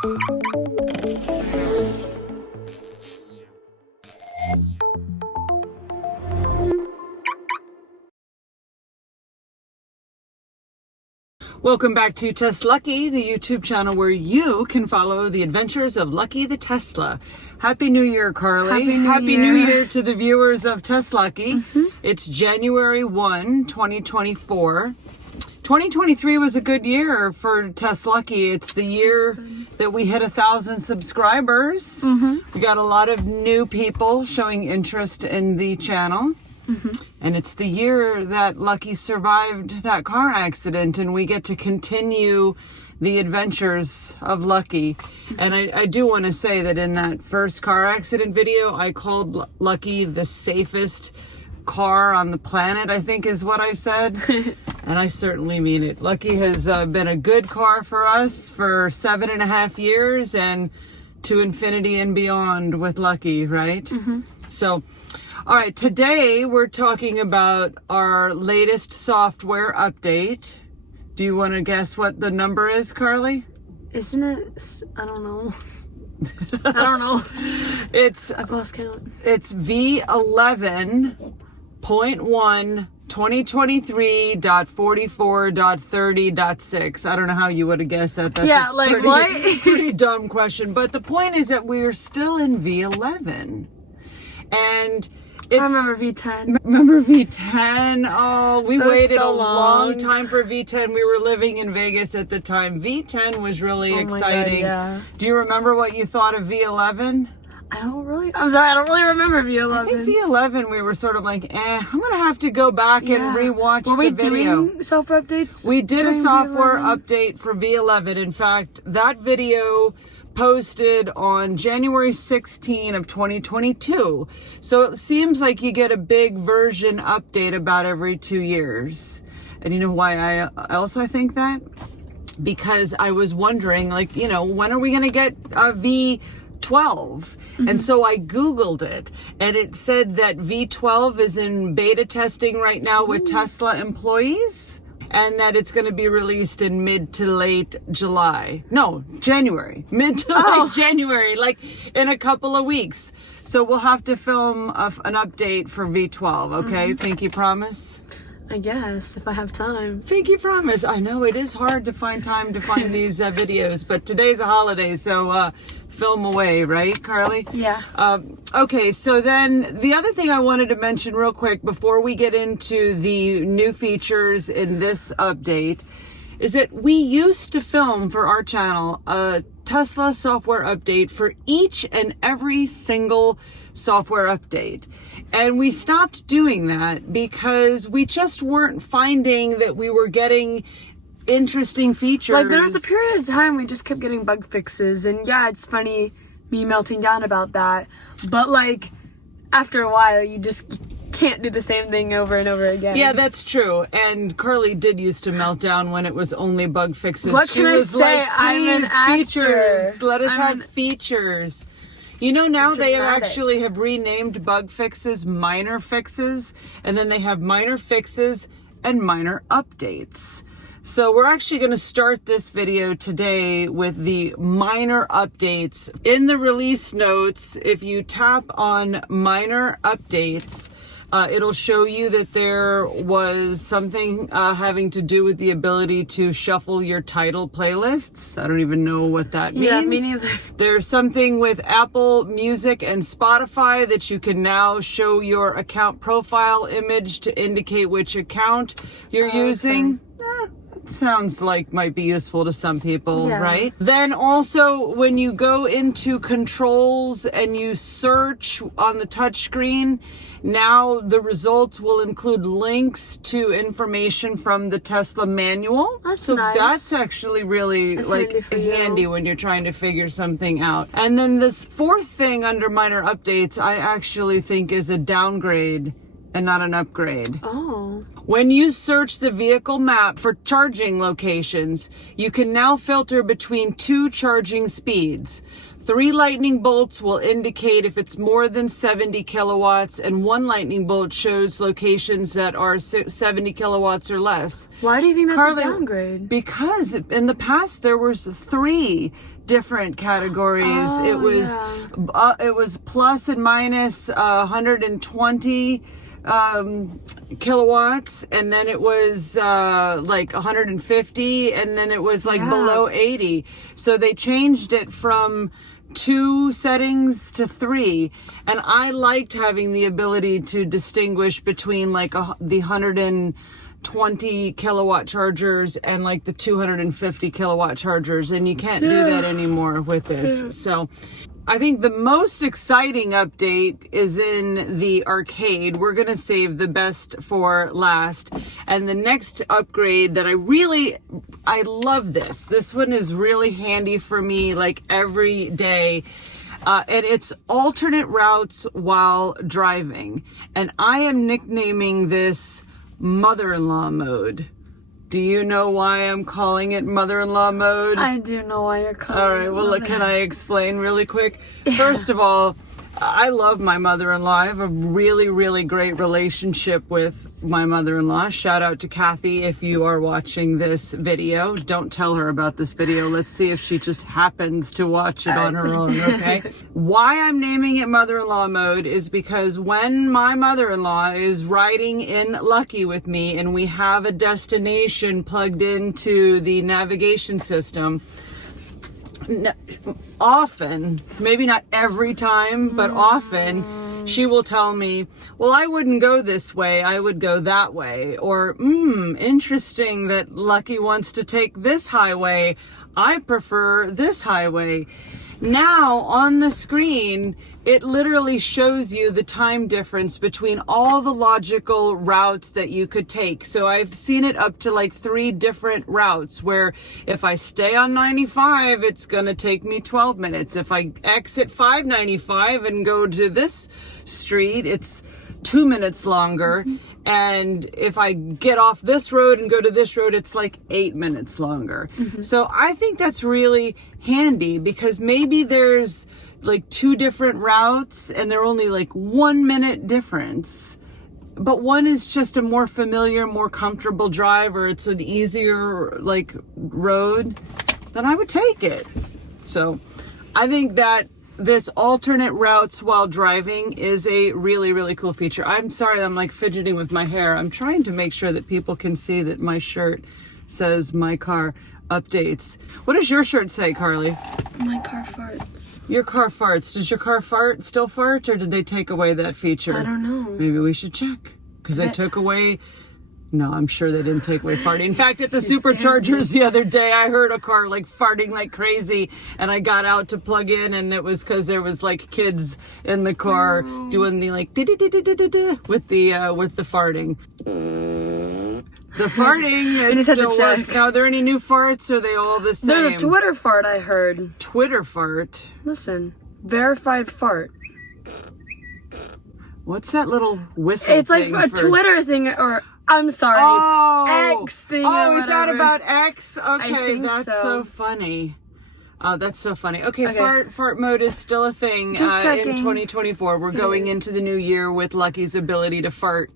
Welcome back to TesLUCKY, the YouTube channel where you can follow the adventures of Lucky the Tesla. Happy New Year, Carly. Happy New Year to the viewers of TesLUCKY. It's January 1, 2024. 2023 was a good year for TesLUCKY. It's the year that we hit 1,000 subscribers. We got a lot of new people showing interest in the channel. And it's the year that Lucky survived that car accident, and we get to continue the adventures of Lucky. And I do want to say that in that first car accident video, I called Lucky the safest car on the planet, I think is what I said. And I certainly mean it. Lucky has been a good car for us for 7.5 years, and to infinity and beyond with Lucky, right? So, all right, today we're talking about our latest software update. Do you want to guess what the number is, Carly? Isn't it? I don't know. I don't know. I've lost count. It's V11.1 2023.44.30.6. I don't know how you would have guessed that. That's pretty dumb question. But the point is that we're still in V11. And I remember V10. Remember V10? Oh, we waited a long time for V10. We were living in Vegas at the time. V10 was really exciting. God, yeah. Do you remember what you thought of V11? I'm sorry, I don't really remember V11. I think V11 we were sort of like, I'm going to have to go back and rewatch the video. Were we doing software updates? We did a software update for V11. In fact, that video posted on January 16 of 2022. So it seems like you get a big version update about every 2 years. And you know why I also think that? Because I was wondering, like, you know, when are we going to get a V12? And so I Googled it, and it said that V12 is in beta testing right now with Tesla employees, and that it's going to be released in mid to late July. No, January. Mid to late January, like in a couple of weeks. So we'll have to film an update for V12, okay? Pinky promise? I guess, if I have time. Pinky promise. I know it is hard to find time to find these videos, but today's a holiday, so film away, right, Carly? Yeah. Okay, so then the other thing I wanted to mention real quick before we get into the new features in this update is that we used to film for our channel a Tesla software update for each and every single software update. And we stopped doing that because we just weren't finding that we were getting interesting features. Like, there was a period of time we just kept getting bug fixes, and yeah, it's funny me melting down about that, but like after a while you just can't do the same thing over and over again. Yeah, that's true. And Carly did used to melt down when it was only bug fixes. What can I say? Like, I'm an actor. Features. Let us have features. You know, now they actually have renamed bug fixes minor fixes, and then they have minor fixes and minor updates. So we're actually going to start this video today with the minor updates. In the release notes, if you tap on minor updates, it'll show you that there was something having to do with the ability to shuffle your title playlists. I don't even know what that means. Yeah, me neither. There's something with Apple Music and Spotify that you can now show your account profile image to indicate which account you're using. Sounds like might be useful to some people, right? Then also when you go into controls and you search on the touchscreen, now the results will include links to information from the Tesla manual. That's so nice. That's actually really handy when you're trying to figure something out. And then this fourth thing under minor updates, I actually think is a downgrade and not an upgrade. Oh. When you search the vehicle map for charging locations, you can now filter between 2 charging speeds. 3 lightning bolts will indicate if it's more than 70 kilowatts, and 1 lightning bolt shows locations that are 70 kilowatts or less. Why do you think that's a downgrade? Because in the past there was 3 different categories. It was plus and minus 120 kilowatts, and then it was like 150, and then it was like below 80. So they changed it from 2 settings to 3, and I liked having the ability to distinguish between like the 120 kilowatt chargers and like the 250 kilowatt chargers, and you can't do that anymore with this. So I think the most exciting update is in the arcade. We're going to save the best for last. And the next upgrade that I love this. This one is really handy for me like every day. And it's alternate routes while driving. And I am nicknaming this mother-in-law mode. Do you know why I'm calling it mother-in-law mode? I do know why you're calling it. All right, well, can I explain really quick? First of all, I love my mother-in-law. I have a really, really great relationship with my mother-in-law. Shout out to Kathy if you are watching this video. Don't tell her about this video. Let's see if she just happens to watch it on her own, okay? Why I'm naming it mother-in-law mode is because when my mother-in-law is riding in Lucky with me and we have a destination plugged into the navigation system, often, maybe not every time, but often, she will tell me, well, I wouldn't go this way, I would go that way. Or, interesting that Lucky wants to take this highway, I prefer this highway. Now, on the screen, it literally shows you the time difference between all the logical routes that you could take. So I've seen it up to like 3 different routes where if I stay on 95, it's gonna take me 12 minutes. If I exit 595 and go to this street, it's 2 minutes longer. And if I get off this road and go to this road, it's like 8 minutes longer. So I think that's really handy because maybe there's like 2 different routes and they're only like 1 minute difference, but one is just a more familiar, more comfortable drive, or it's an easier like road, then I would take it. So I think that this alternate routes while driving is a really, really cool feature. I'm sorry, I'm like fidgeting with my hair. I'm trying to make sure that people can see that my shirt says my car updates. What does your shirt say, Carly? My car farts. Your car farts. Does your car still fart, or did they take away that feature? I don't know. Maybe we should check, because they took away... No, I'm sure they didn't take away farting. In fact, at the superchargers the other day, I heard a car like farting like crazy, and I got out to plug in, and it was because there was like kids in the car doing the like with the farting. The farting, it still works. Now, are there any new farts, or are they all the same? There's a Twitter fart I heard. Twitter fart? Listen, verified fart. What's that little whistle It's like a Twitter thing, or I'm sorry, X thing. Oh, is that about X? Okay, that's so funny. That's so funny. Okay, fart mode is still a thing in 2024. We're going into the new year with Lucky's ability to fart.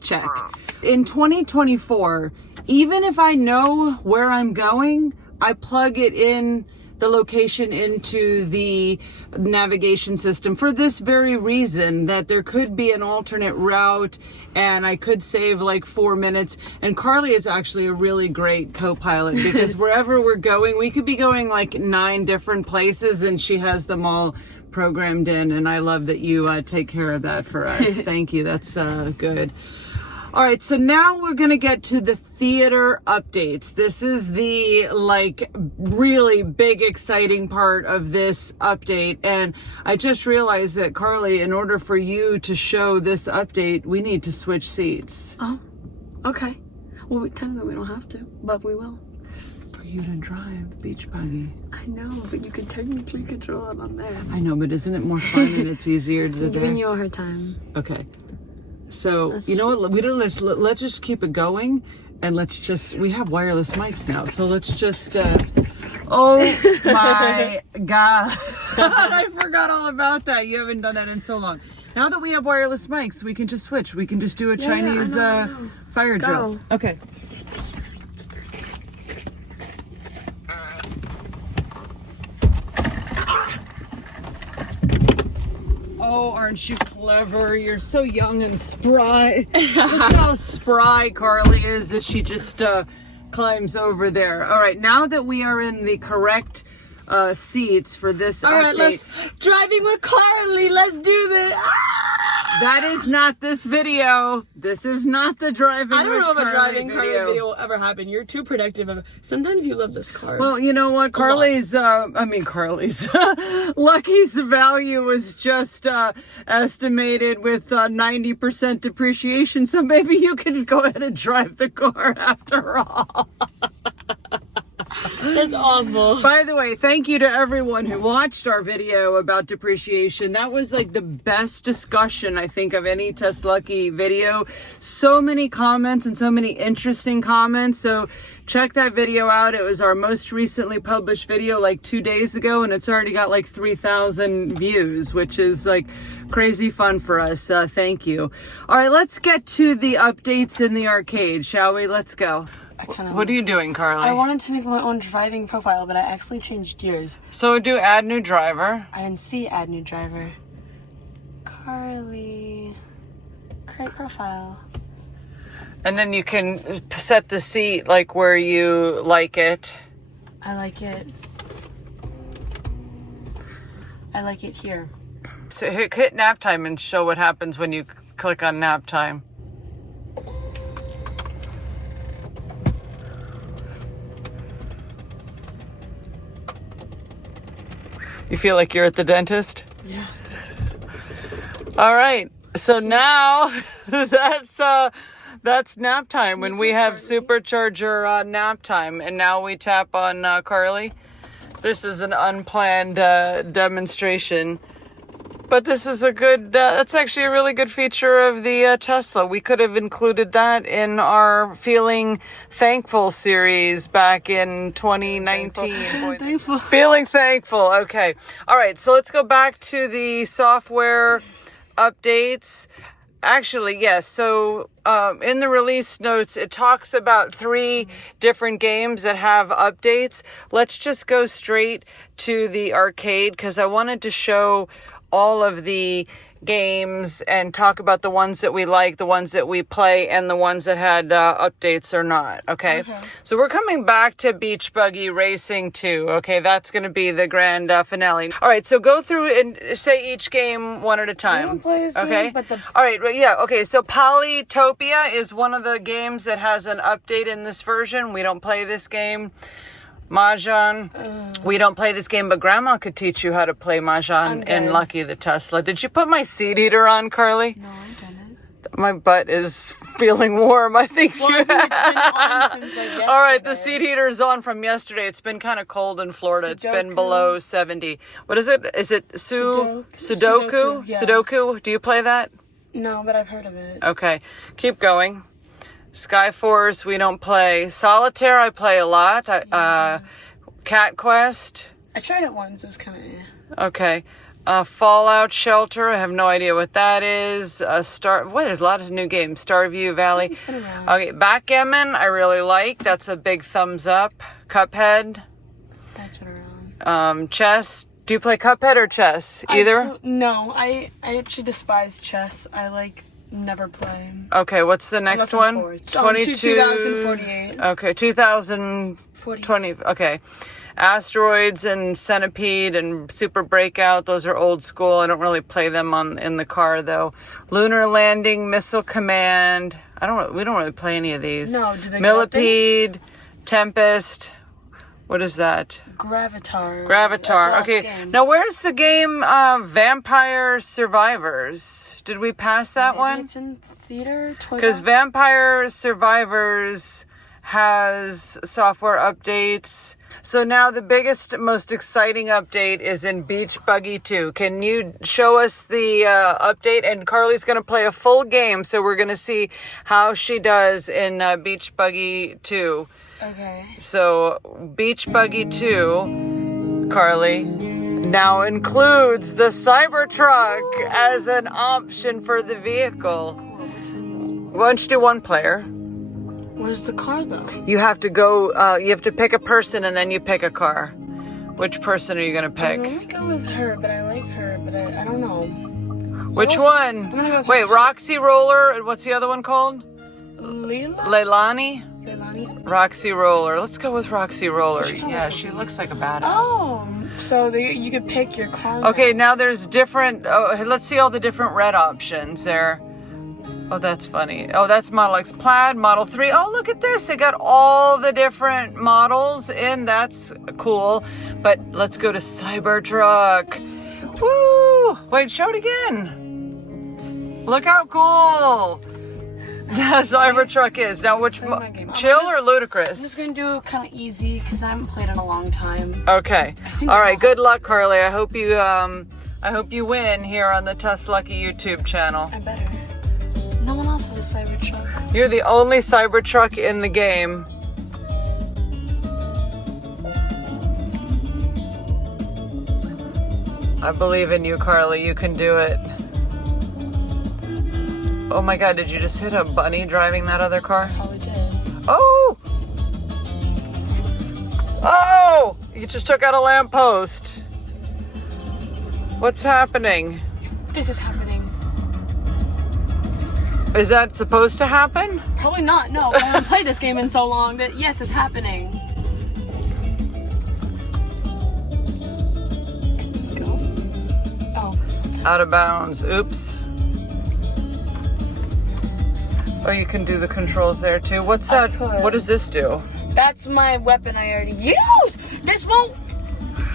Check. In 2024, even if I know where I'm going, I plug it in, the location, into the navigation system for this very reason, that there could be an alternate route and I could save like 4 minutes. And Carly is actually a really great co-pilot because wherever we're going, we could be going like 9 different places and she has them all programmed in, and I love that you take care of that for us. Thank you. That's good. All right, so now we're going to get to the theater updates. This is the like really big exciting part of this update, and I just realized that, Carly, in order for you to show this update, we need to switch seats. Oh, okay. Well, technically we don't have to, but we will. For you to drive Beach Buggy. I know, but you could technically control it on there. I know, but isn't it more fun and it's easier to do? I'm giving you a hard time. Okay. So, you know what, we don't, let's just keep it going, and we have wireless mics now, so let's just, oh my God. I forgot all about that. You haven't done that in so long. Now that we have wireless mics, we can just switch. We can just do a Chinese fire drill. Okay. Oh, aren't you clever? You're so young and spry. Look how spry Carly is that she just climbs over there. All right, now that we are in the correct seats for this All update. right, let's driving with Carly. Let's do this. That is not this video. This is not the driving. I don't know if a driving video. Carly video will ever happen. You're too predictive of it. Sometimes you love this car. Well, you know what? Carly's Lucky's value was just estimated with 90% depreciation. So maybe you can go ahead and drive the car after all. That's awful. By the way, thank you to everyone who watched our video about depreciation. That was like the best discussion, I think, of any TesLUCKY video. So many comments and so many interesting comments. So check that video out. It was our most recently published video like 2 days ago, and it's already got like 3,000 views, which is like crazy fun for us. Thank you. All right, let's get to the updates in the arcade, shall we? Let's go. What are you doing, Carly? I wanted to make my own driving profile, but I actually changed gears. So do add new driver. I didn't see add new driver. Carly. Create profile. And then you can set the seat like where you like it. I like it. I like it here. So hit nap time and show what happens when you click on nap time. You feel like you're at the dentist? Yeah. All right. So now that's nap time when we have supercharger nap time. And now we tap on Carly. This is an unplanned demonstration. But this is a good, that's actually a really good feature of the Tesla. We could have included that in our Feeling Thankful series back in 2019. Thankful. Feeling thankful. Okay. All right. So let's go back to the software updates. Actually, yes. So in the release notes, it talks about 3 different games that have updates. Let's just go straight to the arcade because I wanted to show all of the games and talk about the ones that we like, the ones that we play, and the ones that had updates or not. Okay. So we're coming back to Beach Buggy Racing 2. Okay, that's going to be the grand finale. All right, so go through and say each game one at a time. I don't play this game, but all right, yeah, okay. So Polytopia is one of the games that has an update in this version. We don't play this game. Mahjong. We don't play this game, but Grandma could teach you how to play Mahjong in Lucky the Tesla. Did you put my seat heater on, Carly? No, I didn't. My butt is feeling warm. I think Well, I think it's been on since like yesterday. All right, the seat heater is on from yesterday. It's been kind of cold in Florida. It's been below 70. What is it? Is it Sudoku? Yeah. Sudoku? Do you play that? No, but I've heard of it. Okay, keep going. Skyforce, we don't play. Solitaire, I play a lot. Cat Quest. I tried it once. It was kind of Okay. Fallout Shelter, I have no idea what that is. There's a lot of new games. Starview Valley. It's been around. Okay, Backgammon, I really like. That's a big thumbs up. Cuphead. That's been around. Chess. Do you play Cuphead or chess? Either? No, I actually despise chess. I never play. Okay, what's the next one? 2048. Okay, 2020. Okay. Asteroids and Centipede and Super Breakout, those are old school. I don't really play them in the car though. Lunar Landing, Missile Command. We don't really play any of these. No, do they Millipede, Tempest. What is that? Gravatar. Okay. Game. Now, where's the game Vampire Survivors? Did we pass that one? It's in theater. Because Vampire Survivors has software updates. So now the biggest, most exciting update is in Beach Buggy 2. Can you show us the update? And Carly's going to play a full game, so we're going to see how she does in Beach Buggy 2. Okay. So Beach Buggy 2, Carly, now includes the Cybertruck as an option for the vehicle. Why don't you do one player? Where's the car though? You have to go, you have to pick a person and then you pick a car. Which person are you gonna pick? I'm gonna go with her, but I like her, but I don't know. Which I'm one? gonna go with Wait, her. Roxy Roller, and what's the other one called? Leilani? Leilani? Roxy Roller. Let's go with Roxy Roller. She kinda Yeah, looks she like looks like a badass. Oh, so you could pick your car. Okay, now there's different, let's see all the different red options there. Oh, that's funny. Oh, that's Model X Plaid, Model 3. Oh, look at this. It got all the different models in. That's cool. But let's go to Cybertruck. Woo! Wait, show it again. Look how cool the Cybertruck is. Now, which chill or ludicrous? I'm just gonna do kind of easy because I haven't played in a long time. Okay. All right. Good luck, Carly. I hope you win here on the TesLUCKY YouTube channel. I better. No one else has a Cybertruck. You're the only Cybertruck in the game. I believe in you, Carly. You can do it. Oh my God, did you just hit a bunny driving that other car? I probably did. Oh! Oh! You just took out a lamppost. What's happening? This is happening. Is that supposed to happen? Probably not, no. I haven't played this game in so long that yes, it's happening. Let's go. Oh. Out of bounds. Oops. Oh, you can do the controls there too. What's that? What does this do? That's my weapon I already used! This won't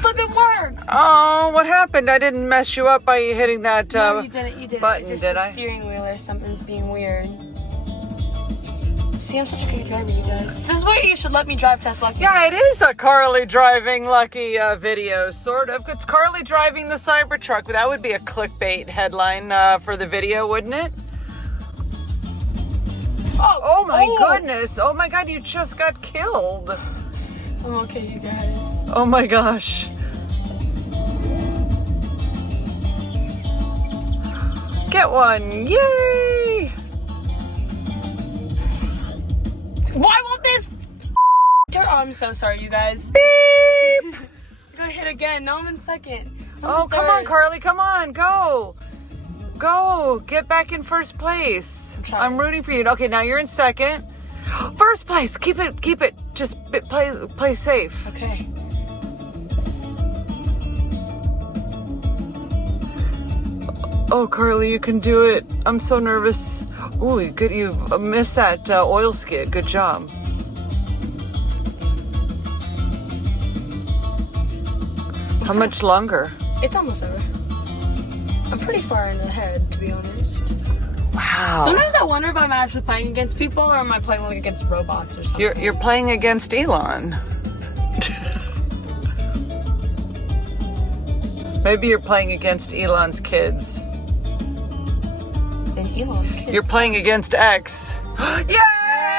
flippin' work! Oh, what happened? I didn't mess you up by hitting that No, you didn't. You didn't. button, it's just did the I? steering wheel or something's being weird. See, I'm such a good driver, you guys. This is why you should let me drive TesLUCKY. Yeah, it is a Carly driving lucky video, sort of. It's Carly driving the Cybertruck. That would be a clickbait headline for the video, wouldn't it? Oh my goodness. Oh my God, you just got killed. I'm okay, you guys. Oh my gosh. Get one. Yay! Why won't this turn? Oh, I'm so sorry, you guys. Beep! I got hit again. Now I'm in second. Oh, come on, Carly. Come on. Go. Go. Get back in first place. I'm rooting for you. Okay, now you're in second. First place. Keep it. Keep it. Just play safe. Okay. Oh, Carly, you can do it. I'm so nervous. Ooh, good. You missed that oil skid. Good job. How much longer? It's almost over. I'm pretty far in the head, to be honest. Wow. Sometimes I wonder if I'm actually playing against people or am I playing like against robots or something. You're playing against Elon. Maybe you're playing against Elon's kids. And Elon's kids. You're playing against X.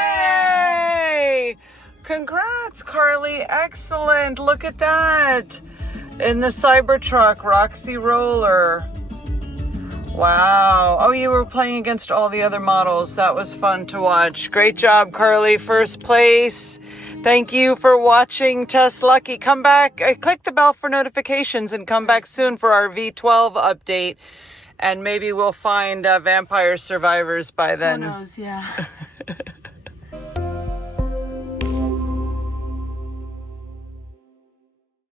Yay! Congrats, Carly. Excellent. Look at that. In the Cybertruck, Roxy Roller. Wow. Oh, you were playing against all the other models. That was fun to watch. Great job, Carly. First place. Thank you for watching TesLUCKY. Come back. Click the bell for notifications and come back soon for our V12 update. And maybe we'll find vampire survivors by then. Who knows, yeah.